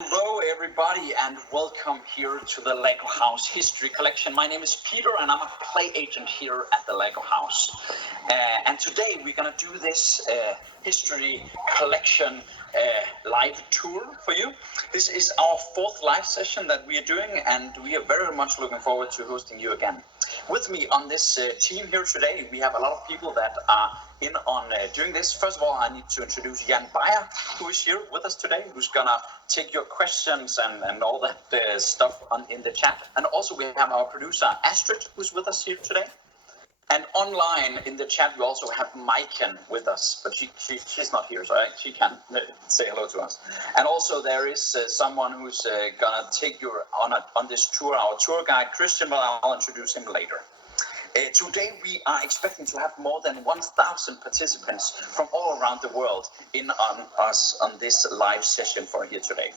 Hello, everybody, and welcome here to the Lego House History Collection. My name is Peter, and I'm a play agent here at the Lego House. And today we're going to do this history collection live tour for you. This is our fourth live session that we are doing, and we are very much looking forward to hosting you again. With me on this team here today, we have a lot of people that are in on doing this. First of all, I need to introduce Jan Beyer, who is here with us today, who's gonna take your questions and all that stuff in the chat. And also we have our producer Astrid, who's with us here today. And online in the chat, we also have Maiken with us, but she's not here, so she can't say hello to us. And also there is someone who's gonna take you on this tour, our tour guide, Christian, but I'll introduce him later. Today we are expecting to have more than 1,000 participants from all around the world in on us on this live session for here today.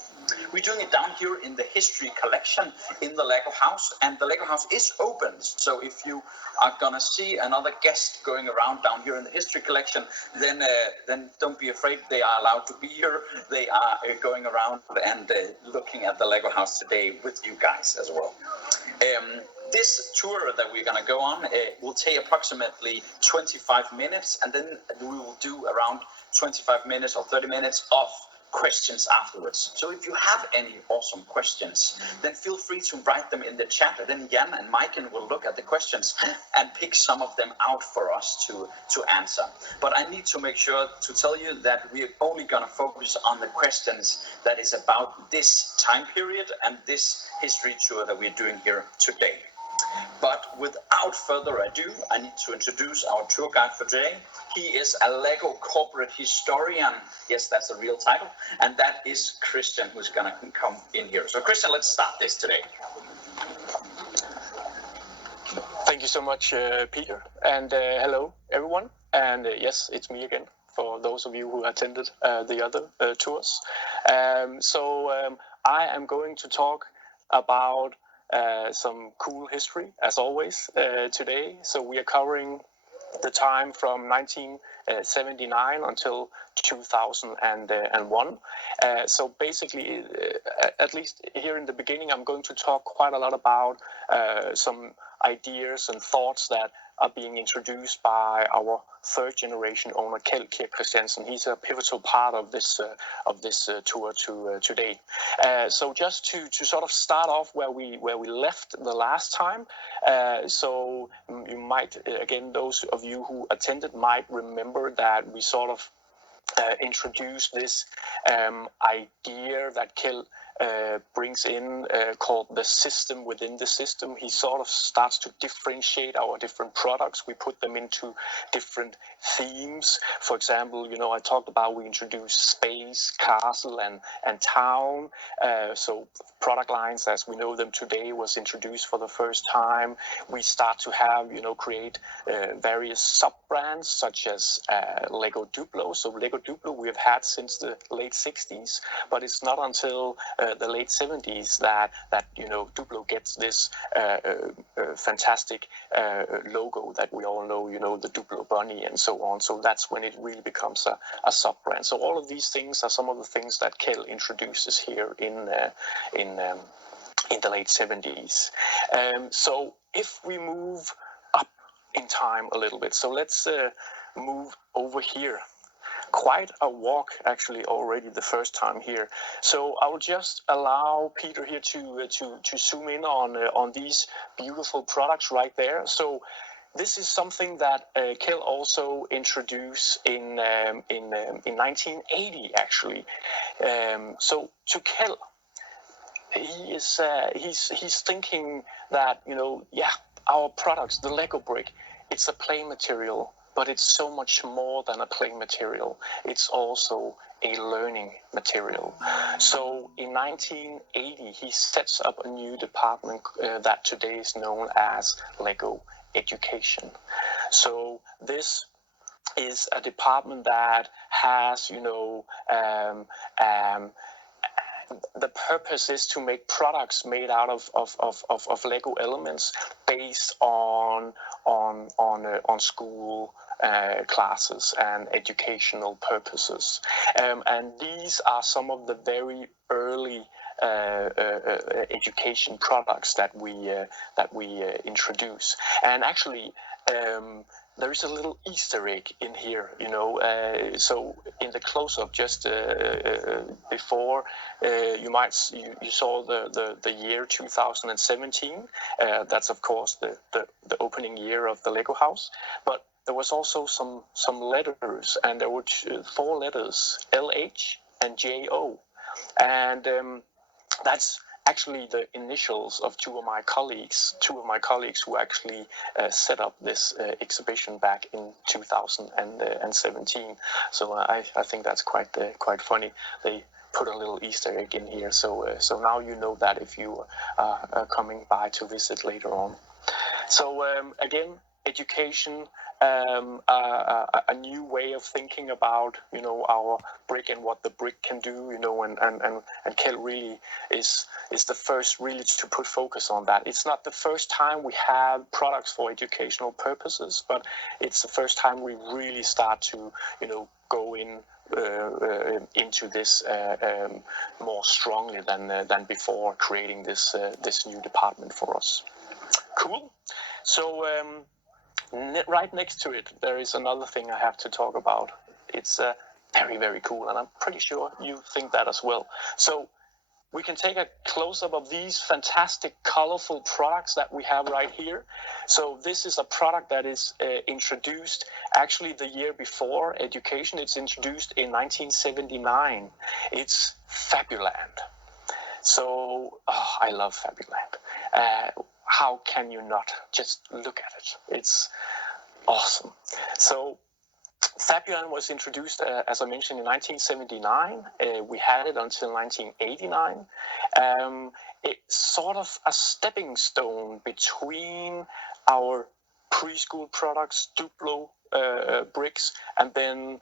We're doing it down here in the history collection in the Lego House, and the Lego House is open. So if you are gonna see another guest going around down here in the history collection, then don't be afraid. They are allowed to be here. They are going around and looking at the Lego House today with you guys as well. This tour that we're going to go on will take approximately 25 minutes, and then we will do around 25 minutes or 30 minutes of questions afterwards. So if you have any awesome questions, then feel free to write them in the chat, and then Jan and Maiken will look at the questions and pick some of them out for us to answer. But I need to make sure to tell you that we're only going to focus on the questions that is about this time period and this history tour that we're doing here today. But without further ado, I need to introduce our tour guide for today. He is a Lego corporate historian. Yes, that's a real title. And that is Christian, who's going to come in here. So Christian, let's start this today. Thank you so much, Peter. And hello, everyone. And yes, it's me again, for those of you who attended the other tours. I am going to talk about some cool history, as always, today. So we are covering the time from 1979 until 2001. So basically, at least here in the beginning, I'm going to talk quite a lot about some ideas and thoughts that are being introduced by our third generation owner, Kjeld Kirk Christiansen. He's a pivotal part of this tour today. So just to sort of start off where we left the last time. So you might, again, those of you who attended might remember that we sort of introduced this idea that Kjeld brings in called the system within the system. He sort of starts to differentiate our different products. We put them into different themes. For example, I talked about we introduced space, castle, and town. So product lines as we know them today was introduced for the first time. We start to have, create various sub-brands such as Lego Duplo. So Lego Duplo we have had since the late 60s, but it's not until the late 70s that Duplo gets this fantastic logo that we all know, the Duplo bunny and so on. So that's when it really becomes a sub-brand. So all of these things are some of the things that Kjeld introduces here in the late 70s. So if we move up in time a little bit, so let's move over here. Quite a walk, actually, already the first time here. So I will just allow Peter here to zoom in on these beautiful products right there. So this is something that Kjeld also introduced in 1980, actually. So to Kjeld, he's thinking that our products, the Lego brick, it's a play material. But it's so much more than a play material. It's also a learning material. So in 1980, he sets up a new department that today is known as Lego Education. So this is a department that has, the purpose is to make products made out of Lego elements based on school classes and educational purposes, and these are some of the very early education products that we introduce. And actually, there is a little Easter egg in here, so in the close-up just before, you saw the year 2017. That's of course the opening year of the Lego house, but there was also some letters, and there were 4 letters, LH and JO, and that's actually the initials of two of my colleagues who actually set up this exhibition back in 2017. So I think that's quite funny. They put a little Easter egg in here, so now you know that if you are coming by to visit later on. So again, education, a new way of thinking about our brick and what the brick can do, and Kjeld really is the first really to put focus on that. It's not the first time we have products for educational purposes, but it's the first time we really start to go into this more strongly than before, creating this new department for us. Cool. So right next to it, there is another thing I have to talk about. It's very, very cool, and I'm pretty sure you think that as well. So we can take a close-up of these fantastic, colorful products that we have right here. So this is a product that is introduced actually the year before education. It's introduced in 1979. It's Fabuland. So I love Fabuland. How can you not just look at it? It's awesome. So Fabuland was introduced, as I mentioned, in 1979. We had it until 1989. It's sort of a stepping stone between our preschool products, Duplo bricks, and then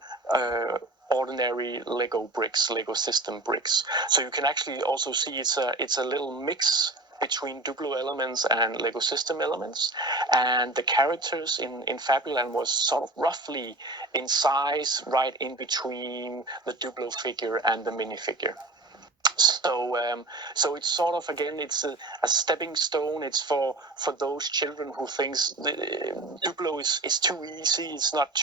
ordinary Lego bricks, Lego system bricks. So you can actually also see it's a little mix between Duplo elements and Lego system elements, and the characters in Fabuland was sort of roughly in size, right in between the Duplo figure and the minifigure. So it's sort of, again, it's a stepping stone. It's for those children who thinks Duplo is too easy. It's not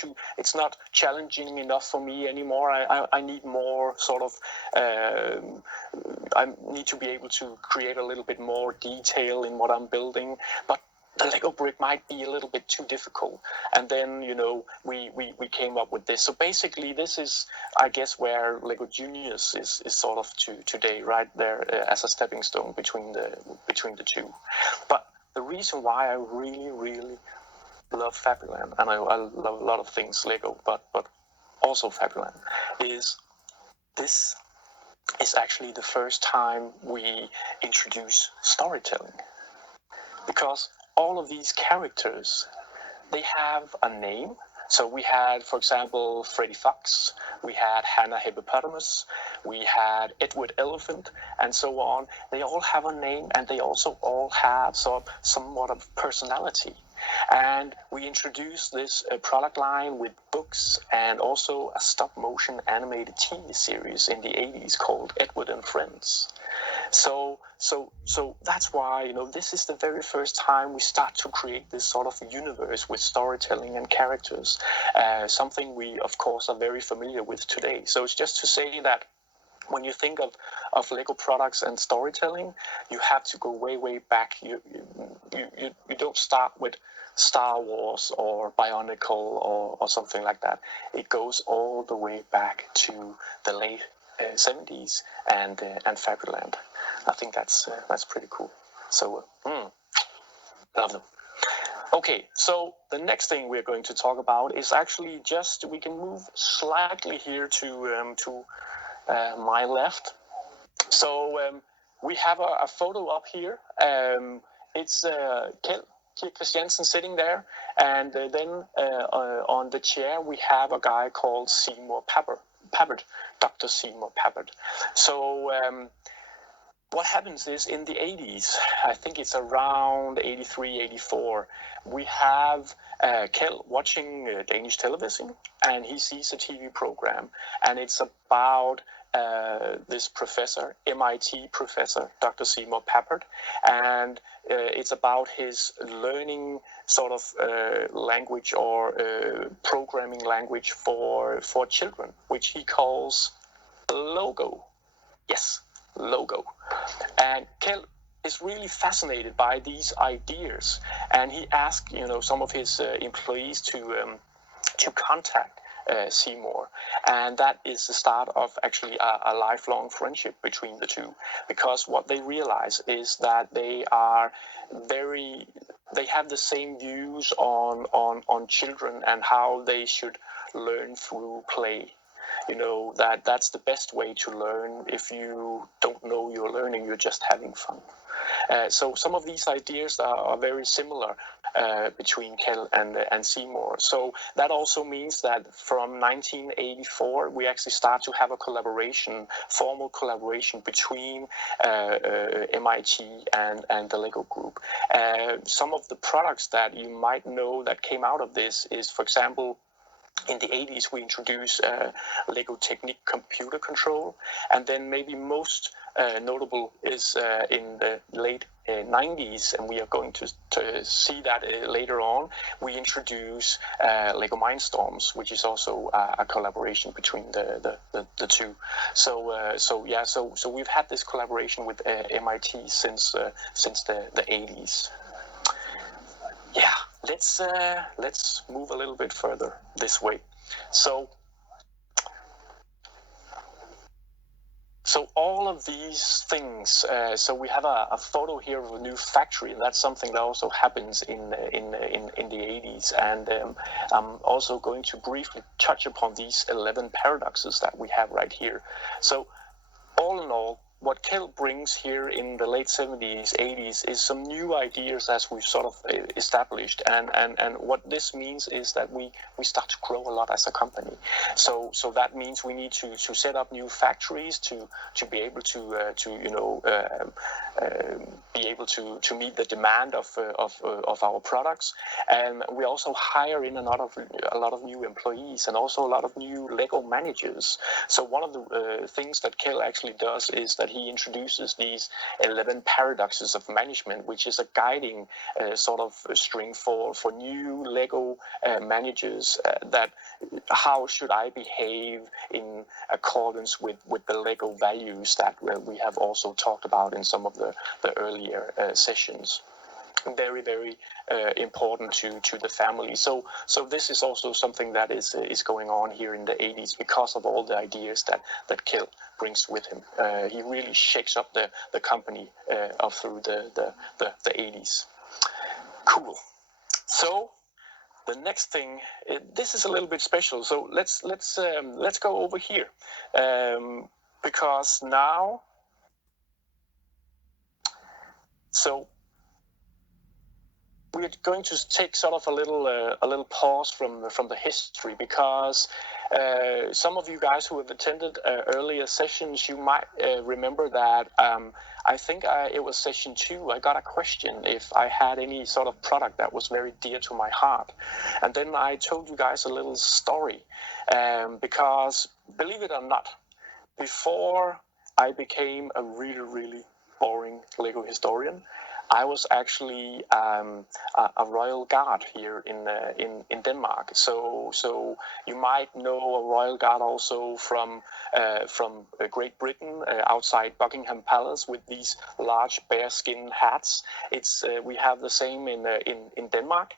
challenging enough for me anymore. I need more sort of. I need to be able to create a little bit more detail in what I'm building, but the Lego brick might be a little bit too difficult. And then, we came up with this. So basically, this is, I guess, where Lego Juniors is sort of today, right there as a stepping stone between the two. But the reason why I really, really love Fabuland, and I love a lot of things Lego, but also Fabuland, is this is actually the first time we introduce storytelling. Because all of these characters, they have a name. So we had, for example, Freddy Fox, we had Hannah Hippopotamus, we had Edward Elephant, and so on. They all have a name, and they also all have somewhat of personality. And we introduced this product line with books and also a stop-motion animated TV series in the 80s called Edward and Friends. So that's why, this is the very first time we start to create this sort of universe with storytelling and characters, something we, of course, are very familiar with today. So it's just to say that when you think of Lego products and storytelling, you have to go way, way back. You don't start with Star Wars or Bionicle or something like that. It goes all the way back to the late 70s and Fabuland. I think that's pretty cool. So love them. Okay, so the next thing we're going to talk about is actually we can move slightly here to my left. So we have a photo up here. It's Kjeld Christiansen sitting there, and then on the chair we have a guy called Seymour Papert, Dr. Seymour Papert. So what happens is in the 80s, I think it's around 83, 84, we have Kjeld watching Danish television, and he sees a TV program, and it's about this professor, MIT professor, Dr. Seymour Papert, and it's about his learning sort of language or programming language for children, which he calls Logo. Yes, Logo. And Kjeld is really fascinated by these ideas, and he asked, some of his employees to contact Seymour, and that is the start of actually a lifelong friendship between the two, because what they realize is that they have the same views on children and how they should learn through play. That's the best way to learn. If you don't know you're learning, you're just having fun. So some of these ideas are very similar between Kjeld and Seymour. So that also means that from 1984, we actually start to have a formal collaboration between MIT and the Lego Group. Some of the products that you might know that came out of this is, for example, in the 80s, we introduced Lego Technic computer control, and then maybe most notable is in the late 90s, and we are going to see that later on. We introduce Lego Mindstorms, which is also a collaboration between the two. So we've had this collaboration with MIT since the 80s. Yeah, let's move a little bit further this way. So all of these things. So we have a photo here of a new factory, and that's something that also happens in the 80s. And I'm also going to briefly touch upon these 11 paradoxes that we have right here. So all in all, what Kjeld brings here in the late 70s, 80s is some new ideas as we've sort of established. And what this means is that we start to grow a lot as a company. So that means we need to set up new factories to be able to be able to meet the demand of our products. And we also hire in a lot of new employees and also a lot of new Lego managers. So one of the things that Kjeld actually does is that he introduces these 11 paradoxes of management, which is a guiding sort of string for new Lego managers, that how should I behave in accordance with the Lego values that we have also talked about in some of the earlier sessions. Very, very important to the family. So this is also something that is going on here in the 80s because of all the ideas that Kjeld brings with him. He really shakes up the company through the 80s. Cool. So the next thing, this is a little bit special. So let's go over here, because now. So we're going to take sort of a little pause from the history, because some of you guys who have attended earlier sessions, you might remember that I think it was session 2. I got a question if I had any sort of product that was very dear to my heart, and then I told you guys a little story, because believe it or not, before I became a really, really boring Lego historian, I was actually a royal guard here in Denmark. So you might know a royal guard also from Great Britain, outside Buckingham Palace, with these large bearskin hats. We have the same in Denmark.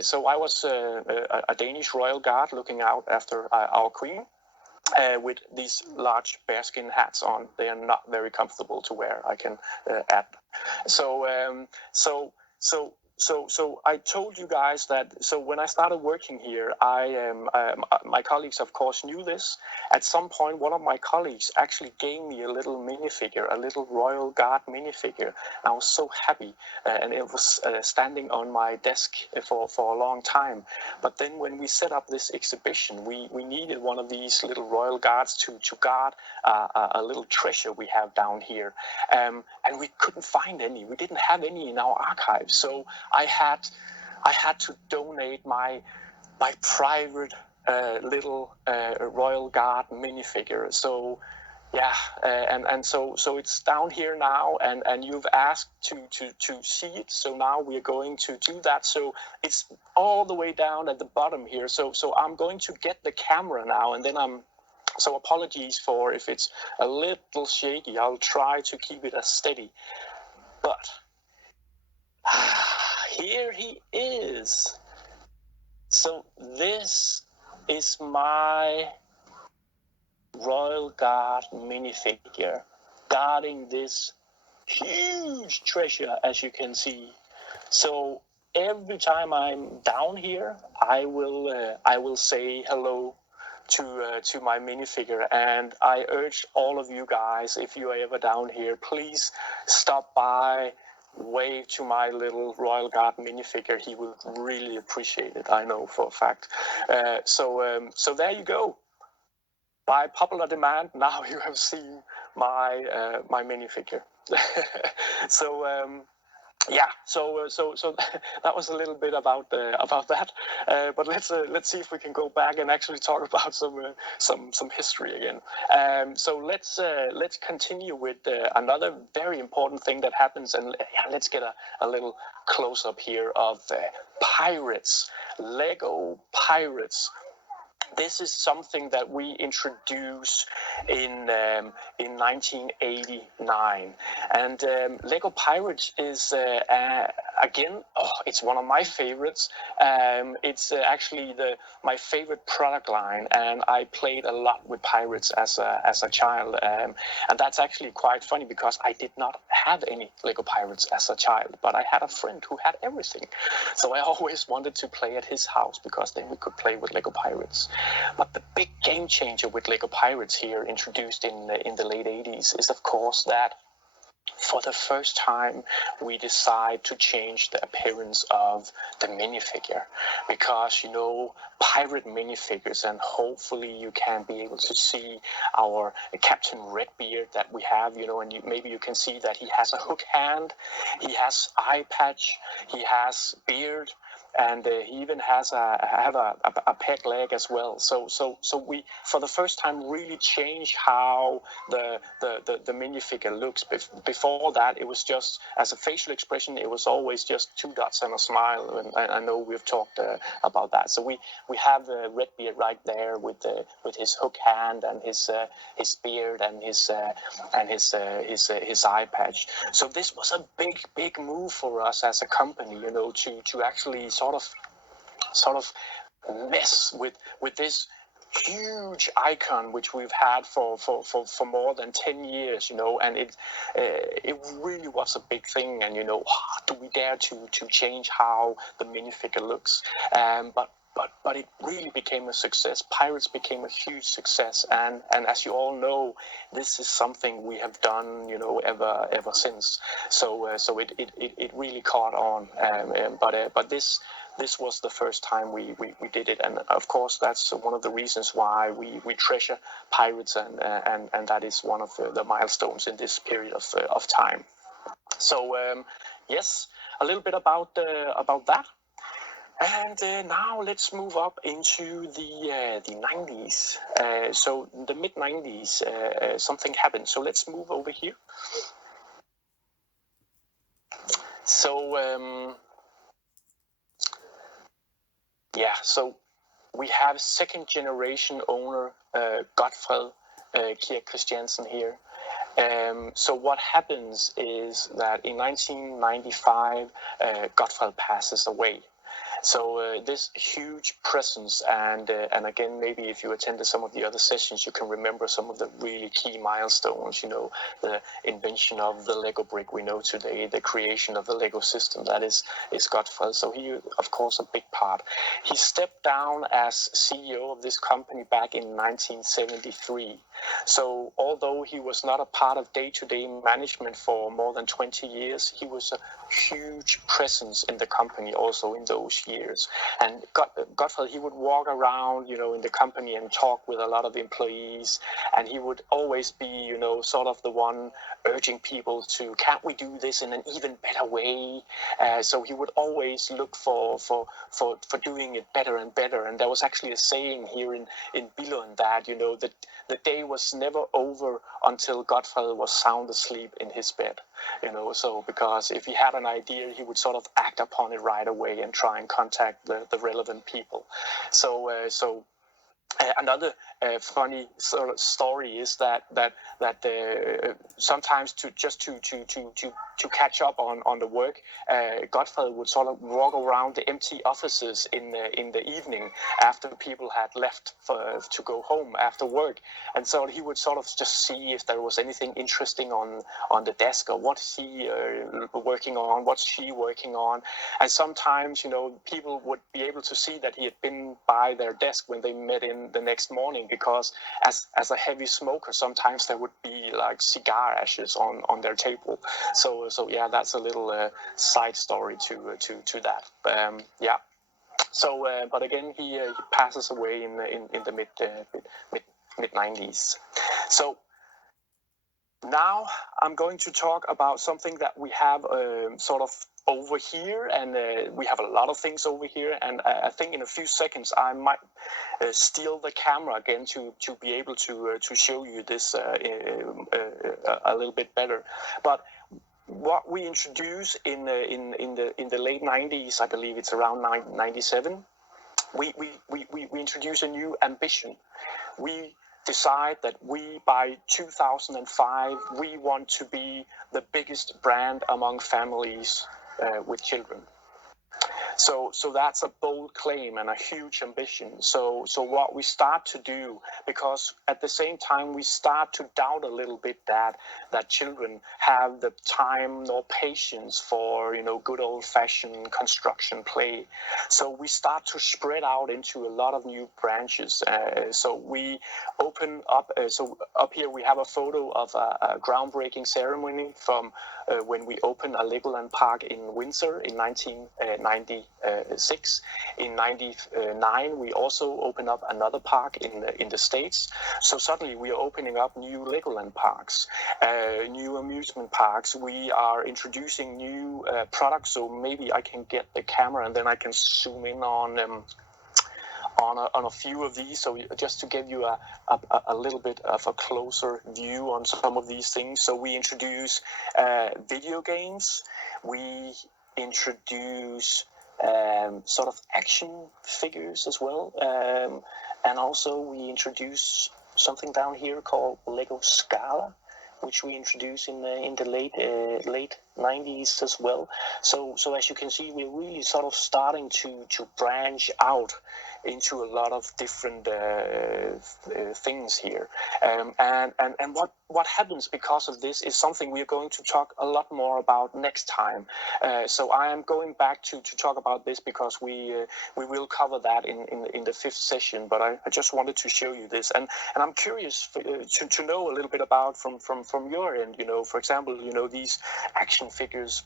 So I was a Danish royal guard looking out after our queen. With these large bearskin hats on. They are not very comfortable to wear, I can add. So so I told you guys that. So when I started working here, my colleagues, of course, knew this. At some point, one of my colleagues actually gave me a little minifigure, a little Royal Guard minifigure. I was so happy, and it was standing on my desk for a long time. But then when we set up this exhibition, we needed one of these little Royal Guards to guard a little treasure we have down here, and we couldn't find any. We didn't have any in our archives, so I had to donate my private little Royal Guard minifigure. So yeah, and so it's down here now, and you've asked to see it. So now we're going to do that. So it's all the way down at the bottom here. So I'm going to get the camera now, and then so apologies for if it's a little shaky. I'll try to keep it as steady. But here he is. So this is my Royal Guard minifigure guarding this huge treasure, as you can see. So every time I'm down here, I will say hello to my minifigure, and I urge all of you guys, if you are ever down here, please stop by, wave to my little Royal Guard minifigure. He would really appreciate it, I know for a fact. So there you go. By popular demand, now you have seen my my minifigure. So yeah, so that was a little bit about that. But let's see if we can go back and actually talk about some history again. So let's continue with another very important thing that happens, and let's get a little close up here of pirates, Lego pirates. This is something that we introduced in 1989, and Lego Pirates is again, it's one of my favorites. It's actually my favorite product line, and I played a lot with pirates as a child, and that's actually quite funny because I did not have any Lego Pirates as a child, but I had a friend who had everything, so I always wanted to play at his house because then we could play with Lego Pirates. But the big game changer with Lego Pirates here, introduced in the late 80s, is of course that for the first time we decide to change the appearance of the minifigure, because pirate minifigures, and hopefully you can be able to see our Captain Redbeard that we have, and maybe you can see that he has a hook hand, he has eye patch, he has beard, and he even has a peg leg as well. So we, for the first time, really changed how the minifigure looks. Before that, it was just, as a facial expression, it was always just two dots and a smile. And I know we've talked about that. So we have Redbeard right there with his hook hand and his beard and his eye patch. So this was a big move for us as a company, to actually sort of mess with this huge icon which we've had for more than 10 years, and it really was a big thing. And do we dare to change how the minifigure looks? But it really became a success. Pirates became a huge success, and as you all know, this is something we have done, ever since. So it really caught on. But this was the first time we did it, and of course that's one of the reasons why we treasure pirates, and that is one of the milestones in this period of time. So yes, a little bit about that. And now let's move up into the 90s. So in the mid-90s, something happened. So let's move over here. So so we have second generation owner Godfred Kirk Christiansen here. So what happens is that in 1995, Godfred passes away. So this huge presence, and again, maybe if you attended some of the other sessions, you can remember some of the really key milestones. The invention of the Lego brick we know today, the creation of the Lego system, that is Gottfried. So he, of course, a big part. He stepped down as CEO of this company back in 1973. So although he was not a part of day-to-day management for more than 20 years, he was a huge presence in the company also in those years. And Gottfried, he would walk around, in the company and talk with a lot of employees, and he would always be, sort of the one urging people to, can't we do this in an even better way? So he would always look for doing it better and better. And there was actually a saying here in Billund that, that the day was never over until Gottfried was sound asleep in his bed. So because if he had an idea, he would sort of act upon it right away and try and contact the relevant people. So another funny sort of story is that sometimes to catch up on the work, Gottfried would sort of walk around the empty offices in the evening after people had left to go home after work, and so he would sort of just see if there was anything interesting on the desk, or what's he working on, what's she working on. And sometimes people would be able to see that he had been by their desk when they met in the next morning, because as a heavy smoker, sometimes there would be like cigar ashes on their table. So yeah, that's a little side story to that. Yeah. So but again, he passes away in the mid 90s. So now I'm going to talk about something that we have sort of over here, and we have a lot of things over here, and I think in a few seconds I might steal the camera again to be able to show you this a little bit better. But what we introduced in the late 90s, I believe it's around 97, we introduced a new ambition. We decide that by 2005, we want to be the biggest brand among families with children. So that's a bold claim and a huge ambition. So what we start to do, because at the same time we start to doubt a little bit that children have the time nor patience for good old-fashioned construction play. So we start to spread out into a lot of new branches. So we open up. So up here we have a photo of a groundbreaking ceremony from when we opened a Legoland park in Windsor in 1996. In 99, we also opened up another park in the States. So suddenly we are opening up new Legoland parks, new amusement parks. We are introducing new products. So maybe I can get the camera and then I can zoom in on a few of these, so just to give you a little bit of a closer view on some of these things. So we introduce video games, we introduce sort of action figures as well, and also we introduce something down here called Lego Scala, which we introduced in the late 90s as well. So as you can see, we're really sort of starting to branch out into a lot of different things here. And what happens because of this is something we are going to talk a lot more about next time. So I am going back to talk about this because we will cover that in the fifth session. But I just wanted to show you this, and I'm curious to know a little bit about from your end. For example, these action figures,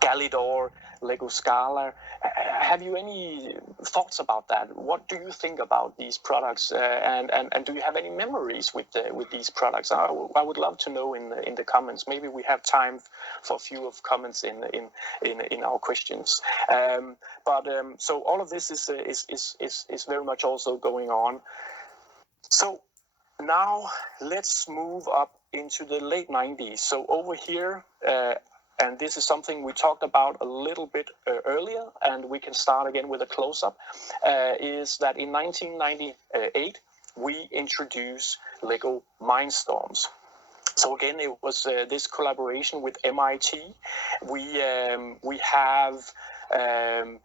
Galidor, Lego Scala. Have you any thoughts about that? What do you think about these products, and do you have any memories with these products? I would love to know in the comments. Maybe we have time for a few of comments in our questions. So all of this is very much also going on. So now let's move up into the late 90s. So over here. And this is something we talked about a little bit earlier, and we can start again with a close-up, is that in 1998, we introduced Lego Mindstorms. So again, it was this collaboration with MIT. We have Um,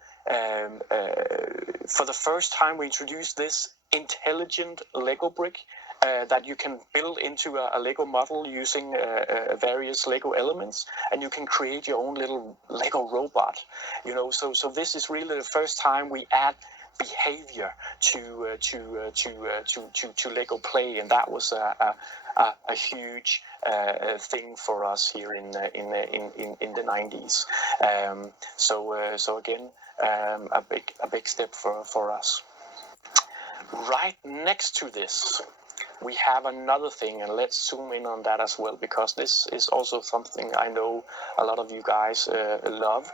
for the first time, we introduced this intelligent Lego brick that you can build into a Lego model using various Lego elements, and you can create your own little Lego robot. So this is really the first time we add behavior to Lego Play, and that was a huge thing for us here in the 90s. So again, a big step for us. Right next to this, we have another thing, and let's zoom in on that as well, because this is also something I know a lot of you guys love.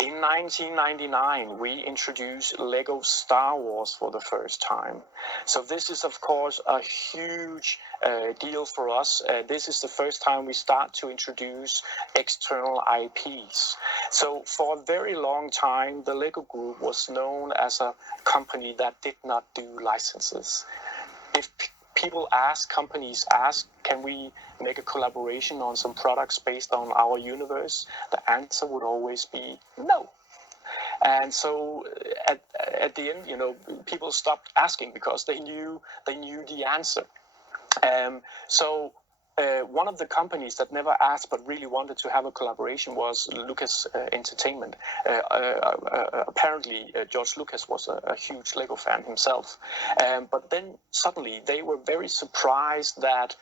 In 1999, we introduced Lego Star Wars for the first time. So this is, of course, a huge deal for us. This is the first time we start to introduce external IPs. So for a very long time, the Lego Group was known as a company that did not do licenses. If companies ask, can we make a collaboration on some products based on our universe? The answer would always be no. And so at the end, people stopped asking because they knew the answer. One of the companies that never asked but really wanted to have a collaboration was Lucas Entertainment. Apparently, George Lucas was a huge Lego fan himself. But then suddenly they were very surprised that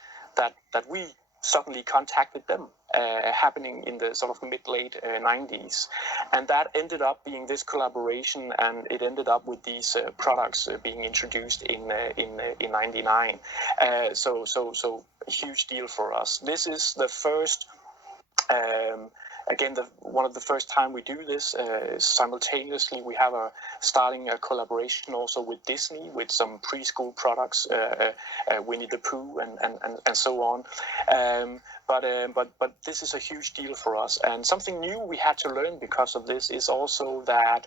we suddenly contacted them, happening in the sort of mid-late 90s. And that ended up being this collaboration, and it ended up with these products being introduced in 99. So a huge deal for us. This is the first, again, one of the first time we do this. Simultaneously, we have starting a collaboration also with Disney, with some preschool products, Winnie the Pooh and so on. But this is a huge deal for us, and something new we had to learn because of this is also that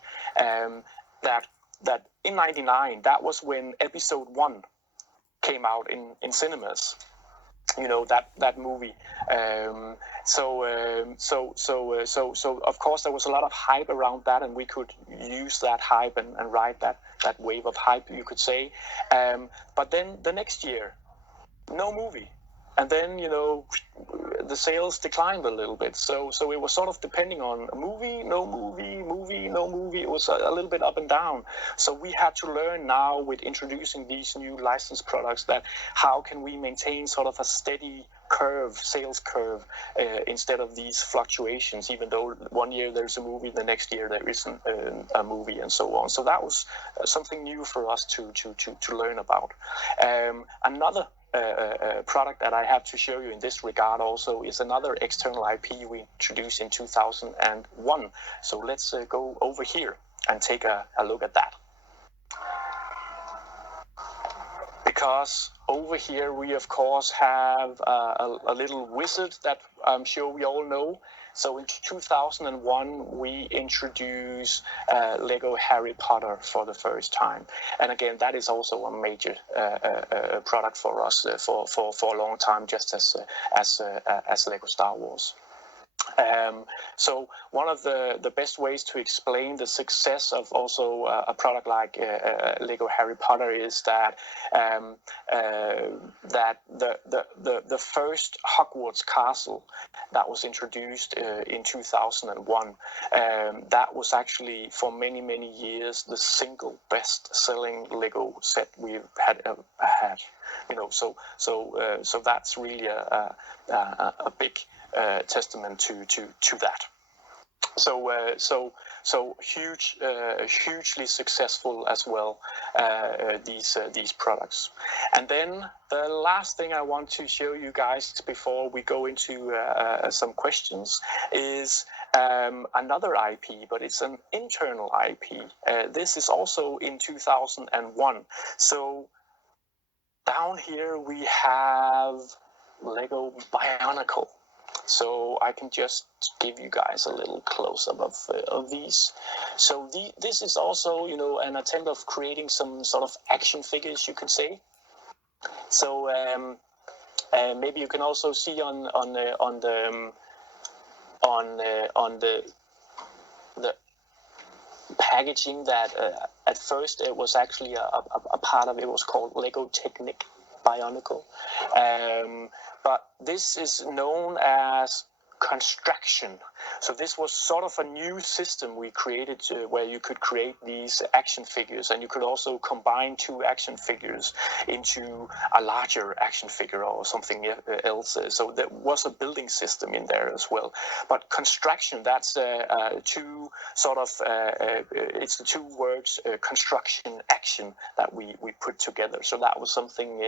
in '99, that was when Episode 1 came out in cinemas. That movie. So of course there was a lot of hype around that, and we could use that hype and ride that wave of hype, you could say. But then the next year, no movie. And then, the sales declined a little bit. So it was sort of depending on a movie, no movie, movie, no movie. It was a little bit up and down. So we had to learn now with introducing these new licensed products that how can we maintain sort of a steady sales curve, instead of these fluctuations, even though one year there's a movie, the next year there isn't a movie, and so on. So that was something new for us to learn about. Another product that I have to show you in this regard also is another external IP we introduced in 2001. So let's go over here and take a look at that. Because over here we of course have a little wizard that I'm sure we all know. So in 2001 we introduced Lego Harry Potter for the first time, and again that is also a major product for us for a long time, just as Lego Star Wars. So one of the best ways to explain the success of also a product like Lego Harry Potter is that the first Hogwarts castle that was introduced in 2001, that was actually for many years the single best-selling Lego set we've had. So that's really a big testament to that. So hugely successful as well, these products. And then the last thing I want to show you guys before we go into some questions is another IP, but it's an internal IP. This is also in 2001. So down here we have Lego Bionicle. So I can just give you guys a little close-up of these. So this is also, an attempt of creating some sort of action figures, you could say. So maybe you can also see on the packaging that at first it was actually a part of it was called Lego Technic Bionicle. But this is known as Construction. So this was sort of a new system we created where you could create these action figures, and you could also combine two action figures into a larger action figure or something else. So there was a building system in there as well. But Construction, that's two sort of it's the two words construction action that we put together. So that was something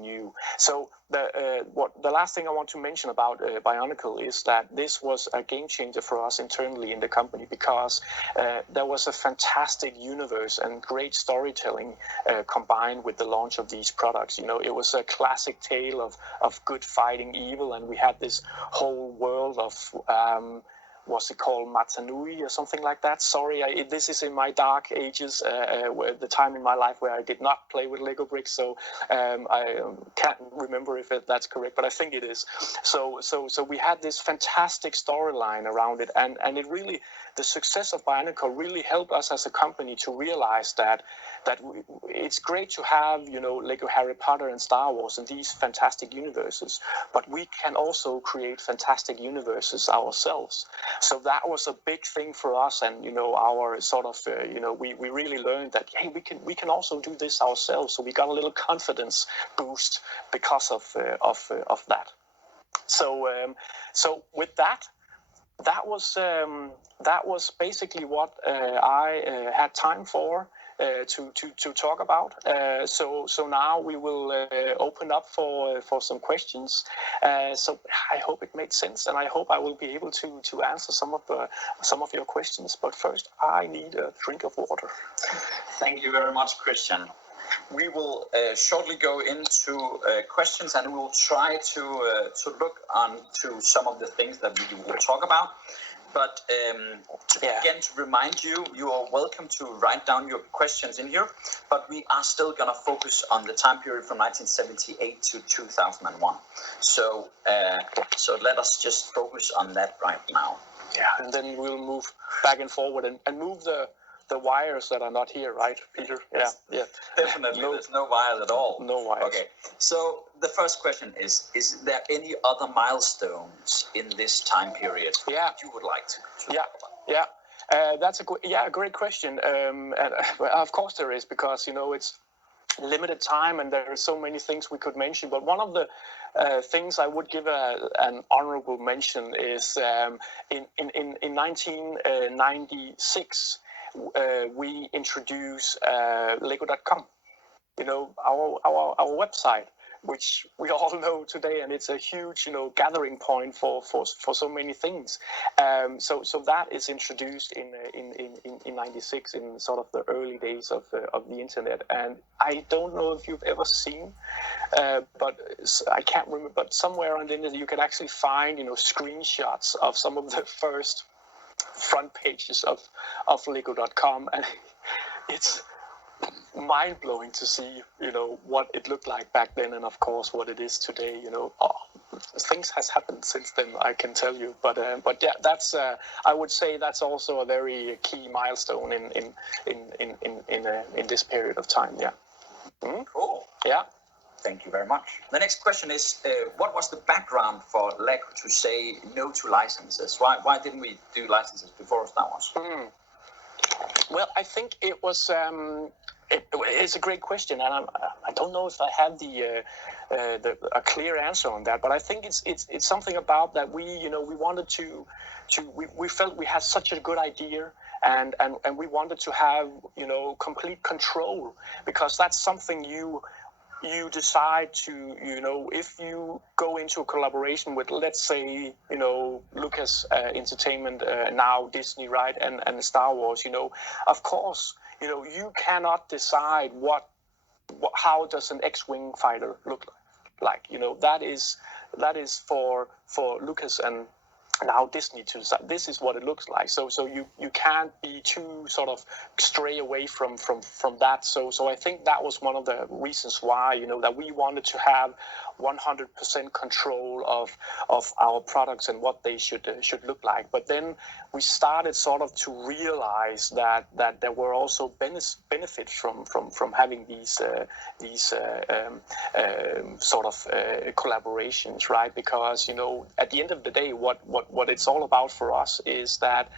new. So the last thing I want to mention about Bionicle is that this was a game changer for us internally in the company, because there was a fantastic universe and great storytelling combined with the launch of these products. It was a classic tale of good fighting evil, and we had this whole world of what's it called, Matanui or something like that. Sorry, this is in my dark ages, the time in my life where I did not play with Lego bricks, so I can't remember if that's correct, but I think it is. So we had this fantastic storyline around it, and it really, the success of Bionicle really helped us as a company to realize that it's great to have, Lego Harry Potter and Star Wars and these fantastic universes, but we can also create fantastic universes ourselves. So that was a big thing for us, and our sort of we really learned that, hey, we can also do this ourselves. So we got a little confidence boost because of that. So with that was basically what I had time for to talk about. So now we will open up for some questions. So I hope it made sense, and I hope I will be able to answer some of your questions. But first, I need a drink of water. Thank you very much, Christian. We will shortly go into questions, and we will try to look onto some of the things that we will talk about. But again, to remind you, you are welcome to write down your questions in here, but we are still going to focus on the time period from 1978 to 2001. So let us just focus on that right now. Yeah, and then we'll move back and forward and move the wires that are not here, right, Peter? Yeah. Definitely, there's no wires at all. No wires. Okay, so the first question is there any other milestones in this time period that you would like to talk about? Yeah. That's a great question. And of course there is, because, it's limited time and there are so many things we could mention. But one of the things I would give an honorable mention is in 1996, we introduced Lego.com, our website, which we all know today, and it's a huge, gathering point for so many things. So that is introduced in 96, in sort of the early days of the internet. And I don't know if you've ever seen, but I can't remember, but somewhere on the internet you can actually find, screenshots of some of the first front pages of Lego.com, and it's mind-blowing to see, what it looked like back then, and of course what it is today. Things has happened since then, I can tell you. But yeah, that's I would say that's also a very key milestone in this period of time. Yeah. Mm-hmm. Cool. Yeah. Thank you very much. The next question is, what was the background for Lego to say no to licenses? Why didn't we do licenses before Star Wars? Well, I think it was. It's a great question, and I don't know if I have a clear answer on that. But I think it's something about that we wanted we felt we had such a good idea. And we wanted to have complete control, because that's something you decide to, if you go into a collaboration with, let's say, Lucas Entertainment, now Disney, right, and Star Wars, of course, you cannot decide how does an X-Wing fighter look like, that is for Lucas and now Disney to decide this is what it looks like. So you can't be too sort of stray away from that. So I think that was one of the reasons why, you know, that we wanted to have 100% control of our products and what they should look like. But then we started sort of to realize that there were also benefits from having these sort of collaborations, right? Because, you know, at the end of the day, what it's all about for us is that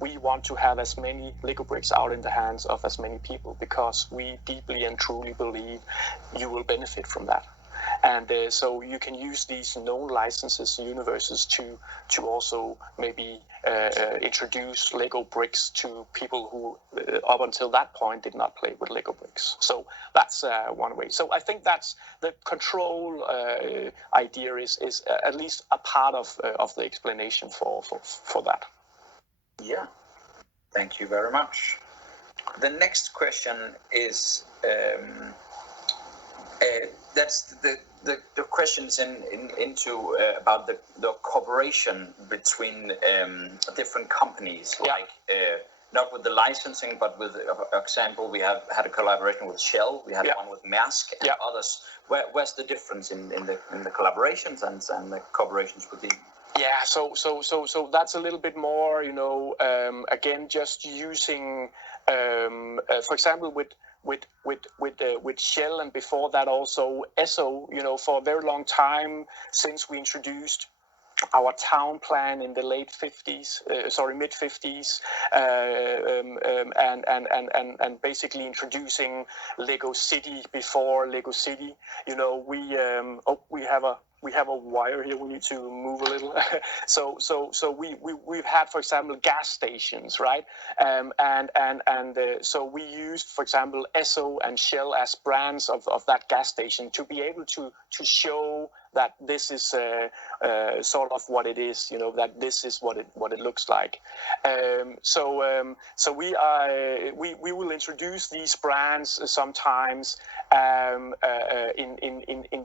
we want to have as many Lego bricks out in the hands of as many people, because we deeply and truly believe you will benefit from that. And so you can use these known licenses and universes to also maybe introduce Lego bricks to people who up until that point did not play with Lego bricks. So that's one way. So I think that's the control idea is at least a part of the explanation for that. Yeah, thank you very much. The next question is that's the questions into about the cooperation between different companies, like not with the licensing, but with example, we have had a collaboration with Shell, we had one with Maersk and others. Where's the difference in the collaborations and the cooperations with the? Yeah, so that's a little bit more, you know, again, just using, for example, with Shell, and before that also Esso, you know, for a very long time since we introduced our town plan in the mid 50s, and basically introducing Lego City before Lego City. You know, we have a wire here. We need to move a little. so we've had, for example, gas stations, right? So we used, for example, Esso and Shell as brands of that gas station to be able to show that this is sort of what it is, you know, that this is what it looks like. So we will introduce these brands sometimes in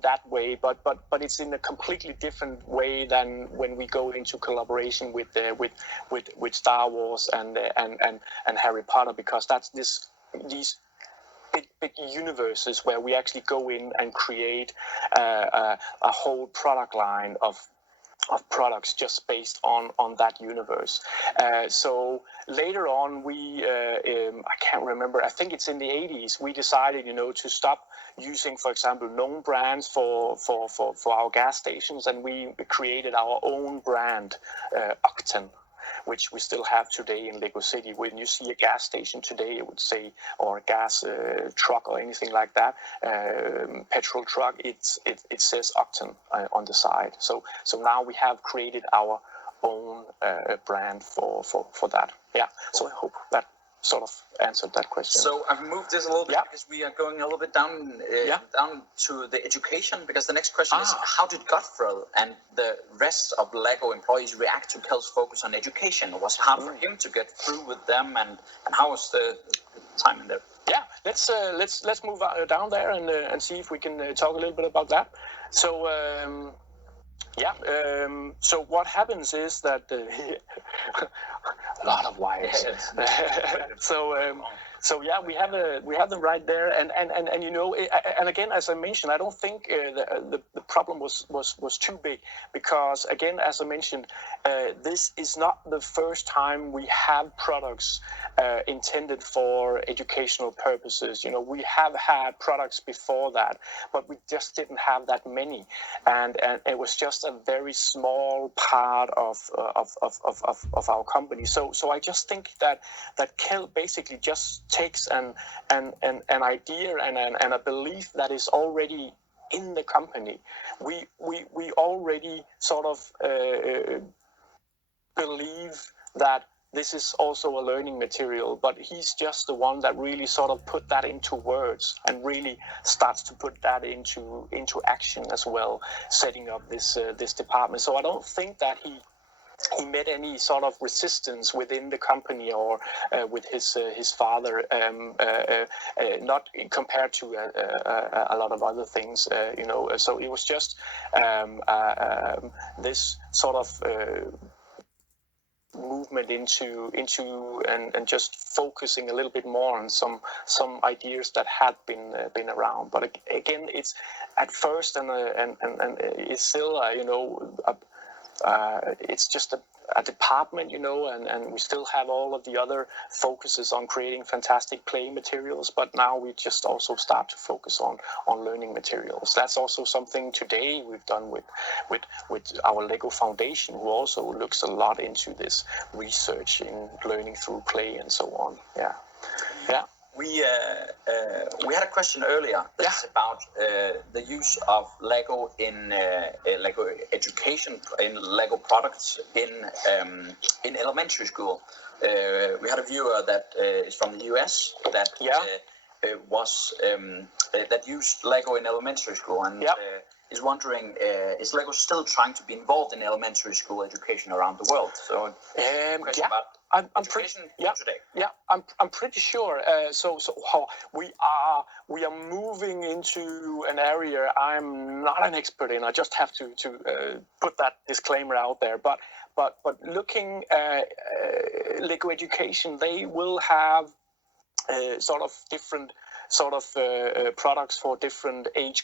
that way, but it's in a completely different way than when we go into collaboration with Star Wars and Harry Potter, because that's these big universes where we actually go in and create a whole product line of products just based on that universe. So later on, I can't remember, I think it's in the 80s, we decided, you know, to stop using, for example, known brands for our gas stations, and we created our own brand, Octan, which we still have today in Lego City. When you see a gas station today, it would say, or a gas truck or anything like that, petrol truck, it says Octan on the side. So now we have created our own brand for that. Yeah. So I hope that sort of answered that question. So I've moved this a little bit because we are going a little bit down to the education, because the next question is, how did Godfrey and the rest of Lego employees react to Kel's focus on education? Was it hard for him to get through with them, and how was the time in there? Yeah, let's move down there and see if we can talk a little bit about that. So so what happens is that a lot of wires. So we have them right there, and you know, and again, as I mentioned, I don't think the problem was too big, because again, as I mentioned, this is not the first time we have products intended for educational purposes. You know, we have had products before that, but we just didn't have that many, and it was just a very small part of our company. So I just think that Kel basically just takes an idea and a belief that is already in the company. We already sort of believe that this is also a learning material, but he's just the one that really sort of put that into words and really starts to put that into action as well, setting up this department. So I don't think that he met any sort of resistance within the company or with his father, not compared to a lot of other things, you know. So it was just this sort of development into and just focusing a little bit more on some ideas that had been around. But again, it's at first and it's still it's just a department, and we still have all of the other focuses on creating fantastic play materials, but now we just also start to focus on learning materials. That's also something today we've done with our Lego Foundation, who also looks a lot into this research in learning through play and so on. Yeah. We had a question earlier that's about the use of Lego in Lego education, in Lego products in elementary school. We had a viewer that is from the US that that used Lego in elementary school and is wondering, is Lego still trying to be involved in elementary school education around the world? So, question about education today. Yeah, I'm pretty sure. So how we are moving into an area I'm not an expert in. I just have to put that disclaimer out there. But looking at Lego education, they will have sort of different products for different age